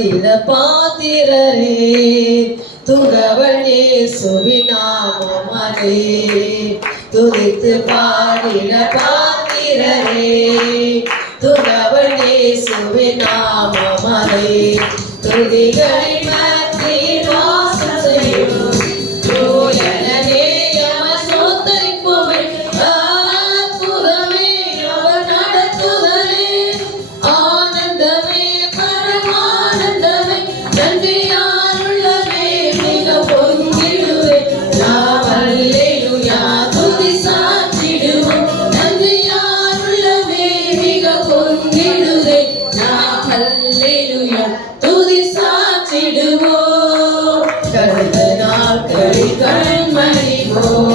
பாத்திரரே துகவல் சுவிநாமரே துதித்து பாடின பாத்திரரே துகவல் சுவிநாமரே துதிகளின் I'm Mary, Mary, Mary, Mary,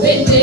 Vente